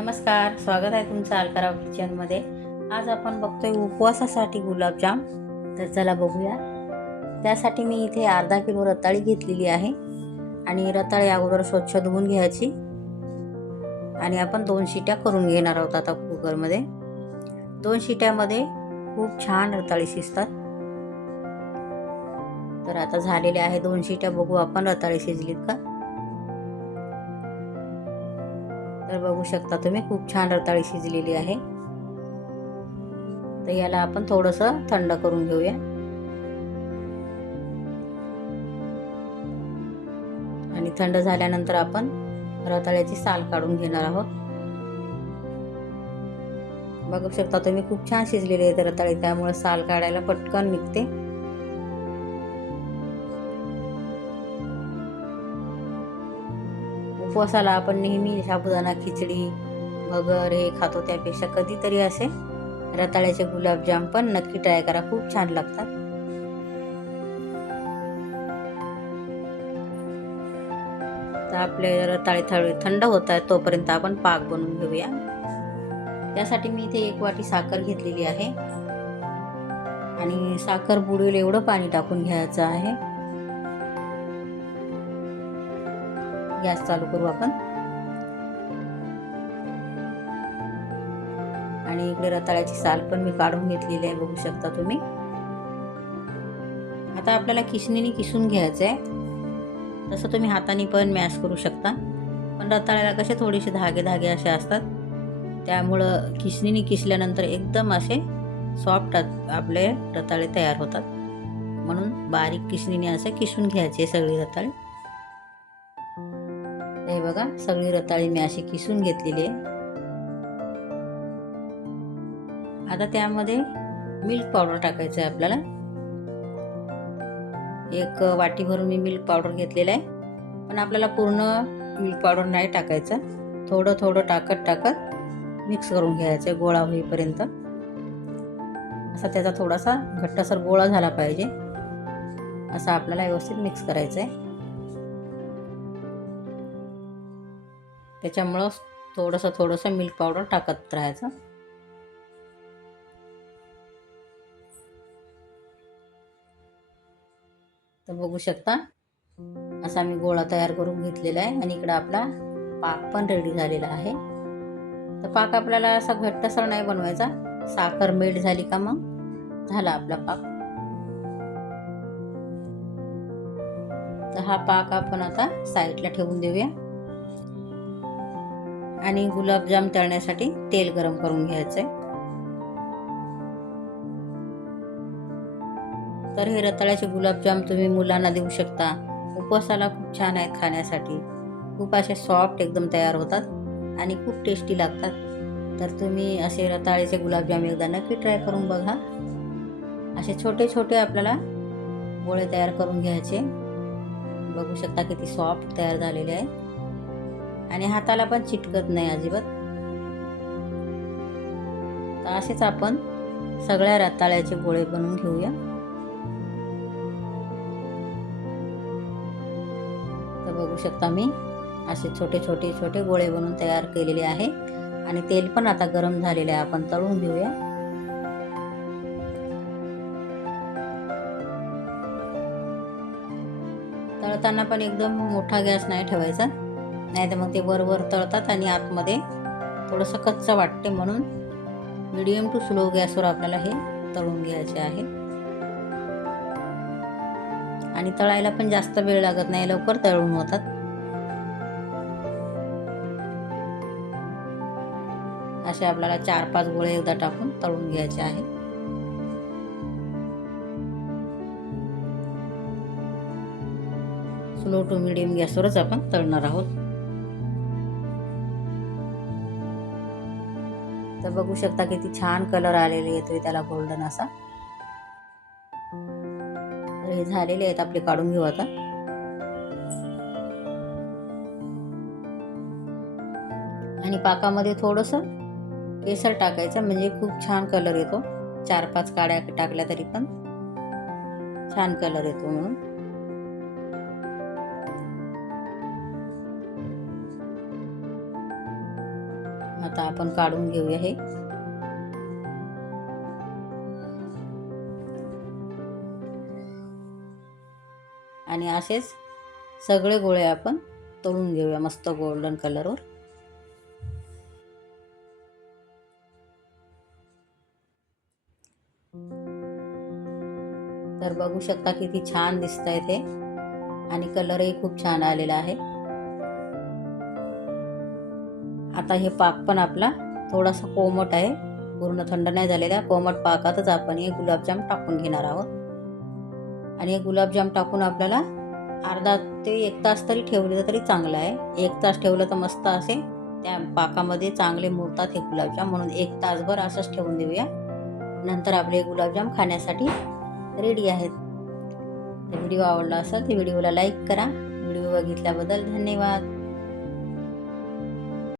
नमस्कार, स्वागत आहे तुमचं अलकाराव किचनमध्ये. आज आपण बघतोय उपवासासाठी गुलाबजाम. तर चला बघूया. त्यासाठी मी इथे अर्धा किलो रताळी घेतलेली आहे आणि रताळी अगोदर स्वच्छ धुवून घ्यायची आणि आपण 2 शिट्या करून घेणार आहोत. आता कुकरमध्ये 2 शिट्यामध्ये खूप छान रताळी शिजतात. तर आता झालेले आहे 2 शिट्या. बघू आपण रताळी शिजलीत का. तर बघू शकता तुम्ही, खूप छान रताळी शिजलेली आहे. तर याला आपण थोडंसं थंड करून घेऊया आणि थंड झाल्यानंतर आपण रताळ्याची साल काढून घेणार आहोत. बघू शकता तुम्ही, खूप छान शिजलेली आहे रताळी, त्यामुळे साल काढायला पटकन निघते. उपवासाला आपण नेहमी साबुदाणा खिचडी भगर हे खातो, त्यापेक्षा कधीतरी असे रताळ्याचे गुलाबजाम पण नक्की ट्राय करा, खूप छान लागतात. तर आपले रताळे थंड होत आहेत, तोपर्यंत आपण पाक बनवून घेऊया. त्यासाठी मी इथे 1 वाटी साखर घेतलेली आहे आणि साखर बुडेल एवढं पाणी टाकून घ्यायचं आहे. गॅस चालू करू आपण आणि इकडे रताळ्याची साल पण मी काढून घेतलेली आहे, बघू शकता तुम्ही. आता आपल्याला किसणीने किसून घ्यायचं आहे. तसं तुम्ही हाताने पण मॅश करू शकता, पण रताळ्याला कसे थोडेसे धागे धागे असे असतात, त्यामुळं किसणीने किसल्यानंतर एकदम असे सॉफ्ट आपले रताळे तयार होतात. म्हणून बारीक किसणीने असे किसून घ्यायचे सगळी रताळे. हे बघा, सगळी रताळी मी अशी किसून घेतलेली आहे. आता त्यामध्ये मिल्क पावडर टाकायचं आहे आपल्याला. 1 वाटी भरून मी मिल्क पावडर घेतलेलं आहे, पण आपल्याला पूर्ण मिल्क पावडर नाही टाकायचं. थोडं थोडं टाकत मिक्स करून घ्यायचं गोळा होईपर्यंत. असा त्याचा थोडासा घट्टसर गोळा झाला पाहिजे, असा आपल्याला व्यवस्थित मिक्स करायचं आहे. त्याच्यामुळं थोडंसं मिल्क पावडर टाकत राहायचं. तर बघू शकता, असा मी गोळा तयार करून घेतलेला आहे आणि इकडं आपला पाक पण रेडी झालेला आहे. तर पाक आपल्याला असा घट्टसर नाही बनवायचा. साखर मेल्ट झाली का मग झाला आपला पाक. तर हा पाक आपण आता साईडला ठेवून देऊया आणि गुलाबजाम तळण्यासाठी तेल गरम करून घ्यायचंय. तर हे रताळ्याचे गुलाबजाम तुम्ही मुलांना देऊ शकता. उपवासाला खूप छान आहेत खाण्यासाठी. खूप असे सॉफ्ट एकदम तयार होतात आणि खूप टेस्टी लागतात. तर तुम्ही असे रताळ्याचे गुलाबजाम एकदा नक्की ट्राय करून बघा. असे छोटे छोटे आपल्याला गोळे तयार करून घ्यायचे. बघू शकता किती सॉफ्ट तयार झालेले आहे आणि हाताला पण चिटकत नाही अजिबात. तर असेच आपण सगळ्या रताळ्याचे गोळे बनवून घेऊया. तर बघू शकता, मी असे छोटे छोटे गोळे बनवून तयार केलेले आहे आणि तेल पण आता गरम झालेले आहे, आपण तळून घेऊया. तळताना पण एकदम मोठा गॅस नाही ठेवायचा, नाही तर मग ते वर तळतात आणि आतमध्ये थोडंसं कच्चं वाटते. म्हणून मीडियम टू स्लो गॅसवर आपल्याला हे तळून घ्यायचे आहे आणि तळायला पण जास्त वेळ लागत नाही, लवकर तळून होतात. असे आपल्याला 4-5 गोळे एकदा टाकून तळून घ्यायचे आहे. स्लो टू मीडियम गॅसवरच आपण तळणार आहोत. तर बघू शकता किती छान कलर आलेले येतोय त्याला, गोल्डन असा. तर हे झालेले आहेत आपले, काढून घेऊ आता. आणि पाकामध्ये थोडंसं केसर टाकायचं, म्हणजे खूप छान कलर येतो. 4-5 काड्या टाकल्या तरी पण छान कलर येतो म्हणून. आता आपण काढून घेऊया हे. आणि असेच सगळे गोळे आपण तळून घेऊया मस्त गोल्डन कलरवर. तर बघू शकता किती छान दिसत आहे ते आणि कलरही खूप छान आलेला आहे. आता हे पाक पण आपला थोडासा कोमट आहे, पूर्ण थंड नाही झालेला. कोमट पाकातच आपण हे गुलाबजाम टाकून घेणार आहोत. आणि हे गुलाबजाम टाकून आपल्याला अर्धा ते 1 तास तरी ठेवले तरी चांगलं आहे. 1 तास ठेवलं तर मस्त असे त्या पाकामध्ये चांगले मुरतात हे गुलाबजाम, म्हणून 1 तासभर असंच ठेवून देऊया. नंतर आपले गुलाबजाम खाण्यासाठी रेडी आहेत. तर व्हिडिओ आवडला असेल तर व्हिडिओला लाईक करा. व्हिडिओ बघितल्याबद्दल धन्यवाद.